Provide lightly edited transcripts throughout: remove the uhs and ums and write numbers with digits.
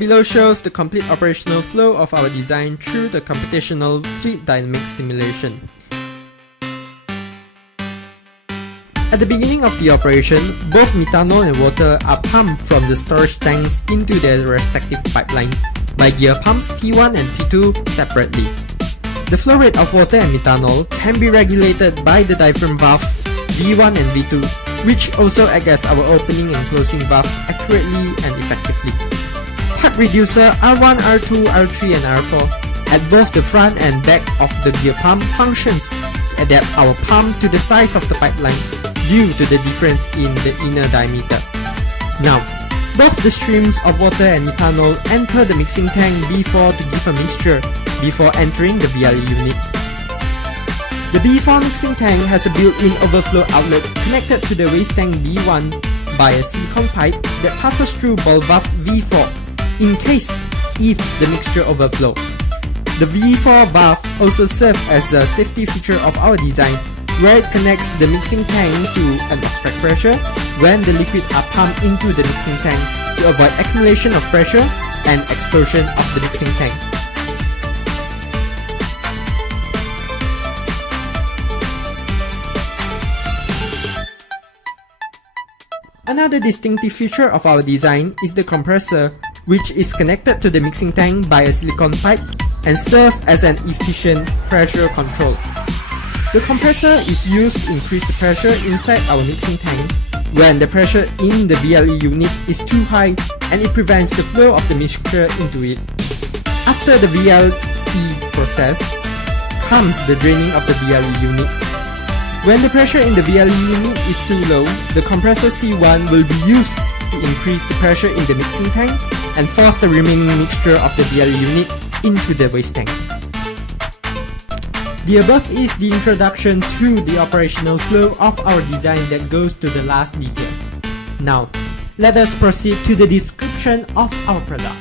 below shows the complete operational flow of our design through the computational fluid dynamics simulation. At the beginning of the operation, both methanol and water are pumped from the storage tanks into their respective pipelines by gear pumps P1 and P2 separately. The flow rate of water and methanol can be regulated by the diaphragm valves V1 and V2, which also act as our opening and closing valves accurately and effectively. Pipe reducer R1, R2, R3 and R4 at both the front and back of the gear pump functions to adapt our pump to the size of the pipeline due to the difference in the inner diameter. Now, both the streams of water and methanol enter the mixing tank B4 to give a mixture before entering the VLE unit. The B4 mixing tank has a built-in overflow outlet connected to the waste tank B1 by a silicone pipe that passes through ball valve V4 in case if the mixture overflows. The V4 valve also serves as a safety feature of our design, where it connects the mixing tank to an atmospheric pressure when the liquid are pumped into the mixing tank to avoid accumulation of pressure and explosion of the mixing tank. Another distinctive feature of our design is the compressor, which is connected to the mixing tank by a silicone pipe and serves as an efficient pressure control. The compressor is used to increase the pressure inside our mixing tank when the pressure in the VLE unit is too high, and it prevents the flow of the mixture into it. After the VLE process comes the draining of the VLE unit. When the pressure in the VLE unit is too low, the compressor C1 will be used to increase the pressure in the mixing tank and force the remaining mixture of the VLE unit into the waste tank. The above is the introduction to the operational flow of our design that goes to the last detail. Now, let us proceed to the description of our product.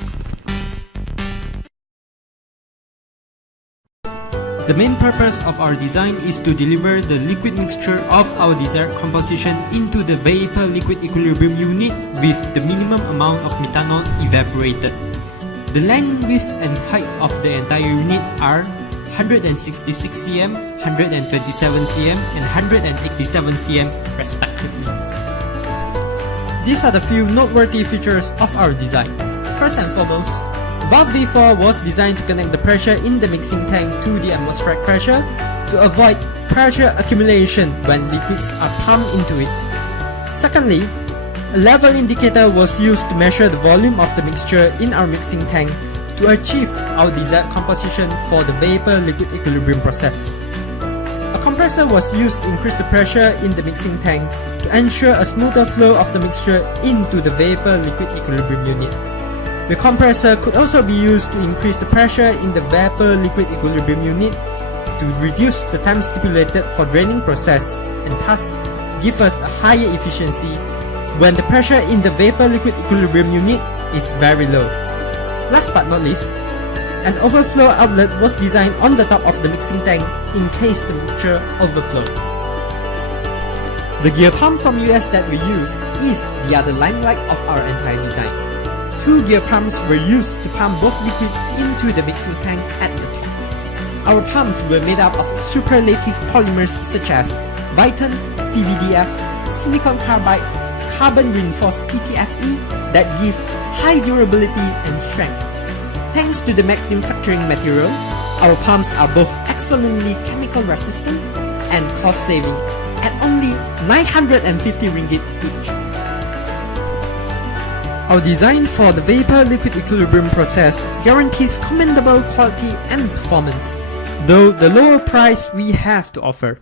The main purpose of our design is to deliver the liquid mixture of our desired composition into the vapor-liquid equilibrium unit with the minimum amount of methanol evaporated. The length, width and height of the entire unit are 166 cm, 127 cm and 187 cm respectively. These are the few noteworthy features of our design. First and foremost, valve V4 was designed to connect the pressure in the mixing tank to the atmospheric pressure to avoid pressure accumulation when liquids are pumped into it. Secondly, a level indicator was used to measure the volume of the mixture in our mixing tank to achieve our desired composition for the vapor-liquid equilibrium process. A compressor was used to increase the pressure in the mixing tank to ensure a smoother flow of the mixture into the vapor-liquid equilibrium unit. The compressor could also be used to increase the pressure in the vapor-liquid equilibrium unit to reduce the time stipulated for draining process and thus give us a higher efficiency when the pressure in the vapor-liquid equilibrium unit is very low. Last but not least, an overflow outlet was designed on the top of the mixing tank in case the mixture overflows. The gear pump from US that we use is the other limelight of our entire design. Two gear pumps were used to pump both liquids into the mixing tank at the top. Our pumps were made up of superlative polymers such as Viton, PVDF, silicon carbide, carbon reinforced PTFE that give high durability and strength. Thanks to the manufacturing material, our pumps are both excellently chemical resistant and cost saving at only 950 ringgit each. Our design for the vapor-liquid equilibrium process guarantees commendable quality and performance, though the lower price we have to offer.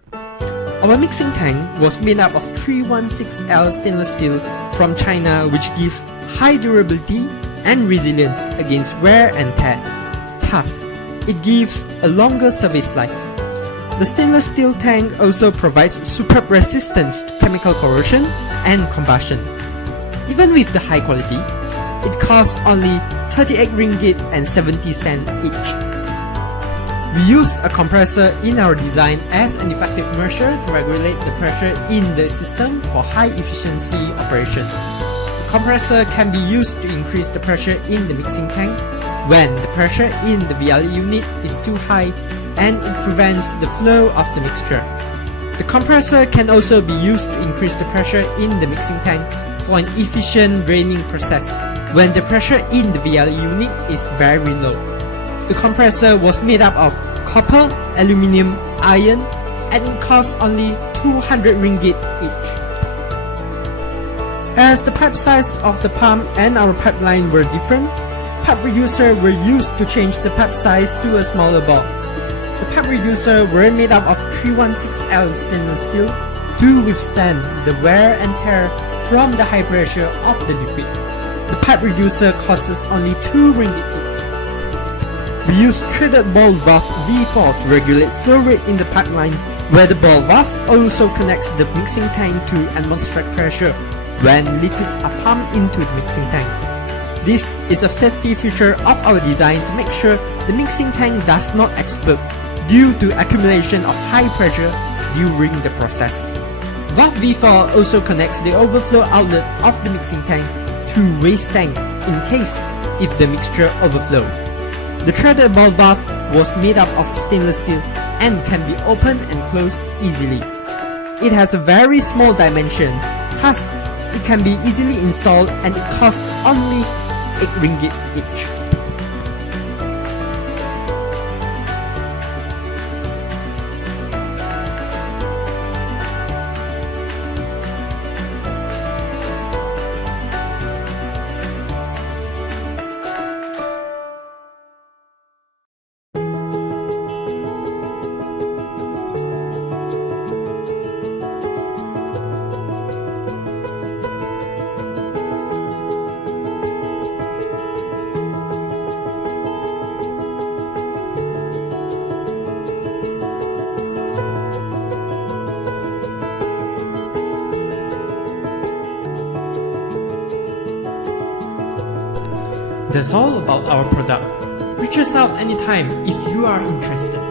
Our mixing tank was made up of 316L stainless steel from China, which gives high durability and resilience against wear and tear. Thus, it gives a longer service life. The stainless steel tank also provides superb resistance to chemical corrosion and combustion. Even with the high quality, it costs only 38 ringgit and 70 cents each. We use a compressor in our design as an effective measure to regulate the pressure in the system for high efficiency operation. compressor can be used to increase the pressure in the mixing tank when the pressure in the VLE unit is too high and it prevents the flow of the mixture. The compressor can also be used to increase the pressure in the mixing tank for an efficient draining process when the pressure in the VLE unit is very low. The compressor was made up of copper, aluminium, iron, and it cost only 200 ringgit each. As the pipe size of the pump and our pipeline were different, pipe reducer were used to change the pipe size to a smaller ball. The pipe reducer were made up of 316L stainless steel to withstand the wear and tear from the high pressure of the liquid. The pipe reducer costs only 2 ringgit each. We use threaded ball valve V4 to regulate flow rate in the pipeline, where the ball valve also connects the mixing tank to atmospheric pressure when liquids are pumped into the mixing tank. This is a safety feature of our design to make sure the mixing tank does not explode due to accumulation of high pressure during the process. Valve V4 also connects the overflow outlet of the mixing tank to waste tank in case if the mixture overflows. The threaded ball valve was made up of stainless steel and can be opened and closed easily. It has a very small dimensions, thus it can be easily installed and it costs only 8 ringgit each. That's all about our product. Reach us out anytime if you are interested.